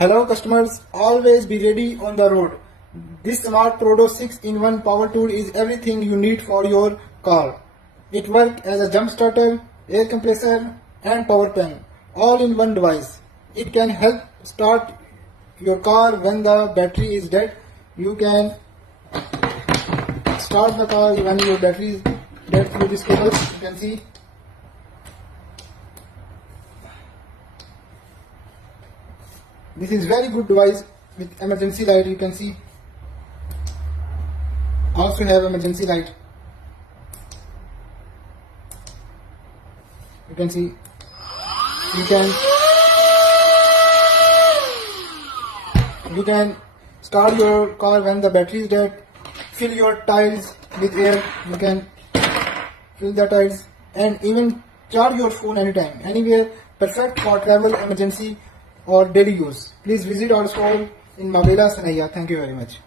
Hello customers, always be ready on the road. This smart Porodo 6-in-1 power tool is everything you need for your car. It works as a jump starter, air compressor and power pan, all in one device. It can help start your car when the battery is dead. You can start the car when your battery is dead through this cable. You can see. This is very good device with emergency light. You can see. Also have emergency light. You can see. You can start your car when the battery is dead. Fill your tires with air. You can fill the tires and even charge your phone anytime, anywhere. Perfect for travel, emergency or daily use. Please visit our store in Mabela, Sanaya. Thank you very much.